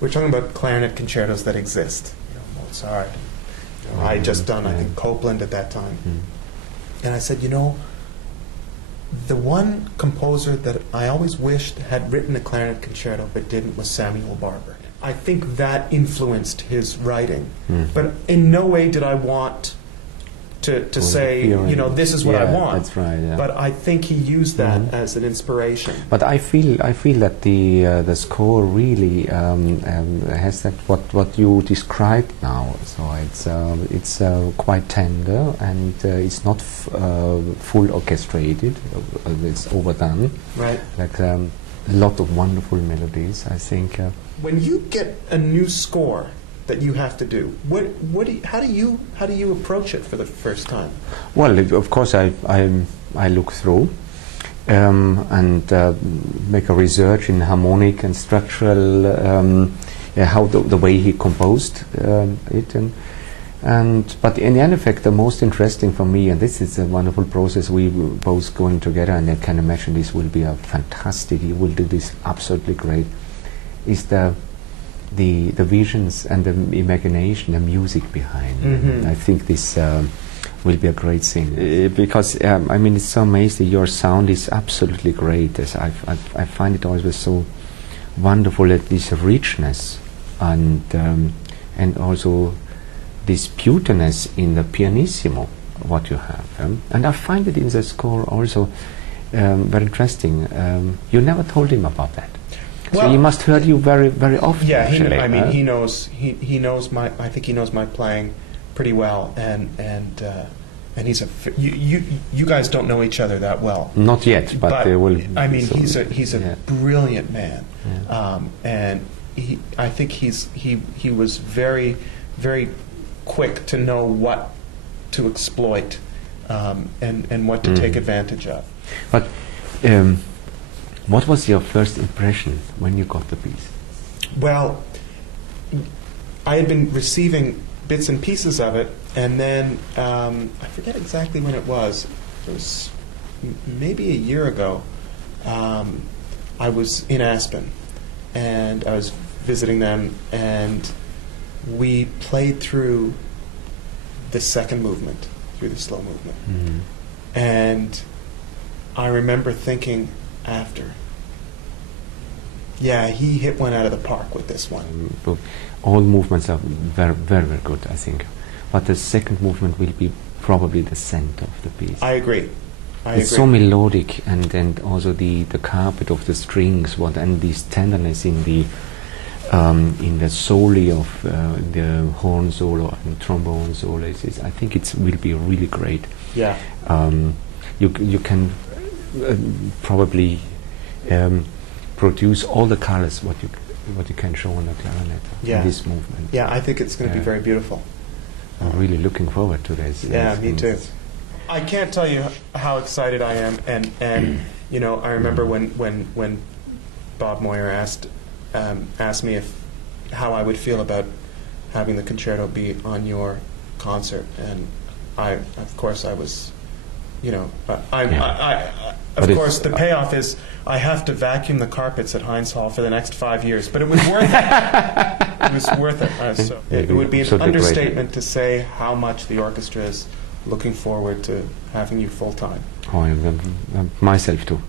we're talking about clarinet concertos that exist. Mozart. I had just done, I think, Copland at that time. And I said, the one composer that I always wished had written a clarinet concerto but didn't was Samuel Barber. I think that influenced his writing. But in no way did I want to say, this is what I want. That's right. Yeah. But I think he used that as an inspiration. But I feel that the score really has that what you described now. So it's quite tender, and it's not full orchestrated. It's overdone. Right. Like a lot of wonderful melodies. I think. When you get a new score that you have to do, how do you approach it for the first time? Well, of course, I look through and make a research in harmonic and structural, how the way he composed it, but in the end effect, the most interesting for me, and this is a wonderful process, we were both going together, and I can imagine this will be a fantastic. He will do this absolutely great. Is the visions and the imagination, the music behind. I think this will be a great thing because I mean, it's so amazing. Your sound is absolutely great. I find it always so wonderful at this richness and also this pureness in the pianissimo what you have. And I find it in the score also very interesting. You never told him about that. Well, so he must heard you very, very often. Yeah, he knows. He knows my. I think he knows my playing pretty well, and he's a. You guys don't know each other that well. Not yet, but they will. I mean, he's a brilliant man, and I think he was very, very quick to know what to exploit, and what to take advantage of. But. What was your first impression when you got the piece? Well, I had been receiving bits and pieces of it, and then I forget exactly when it was. It was maybe a year ago. I was in Aspen, and I was visiting them, and we played through the second movement, through the slow movement. And I remember thinking, after. Yeah, he hit one out of the park with this one. All movements are very, very, very good, I think. But the second movement will be probably the center of the piece. I agree. It's so melodic, and also the carpet of the strings, and this tenderness in the soli of the horn solo and trombone solo. I think it will be really great. Yeah. You can probably produce all the colors what you can show on the clarinet in this movement. Yeah, I think it's going to be very beautiful. I'm really looking forward to this. Yeah, me too. I can't tell you how excited I am, and I remember when Bob Moyer asked me how I would feel about having the concerto be on your concert, and of course I was. Of course, the payoff is I have to vacuum the carpets at Heinz Hall for the next 5 years, but it was worth it. It was worth it. So it would be an understatement to say how much the orchestra is looking forward to having you full time. Oh, myself too.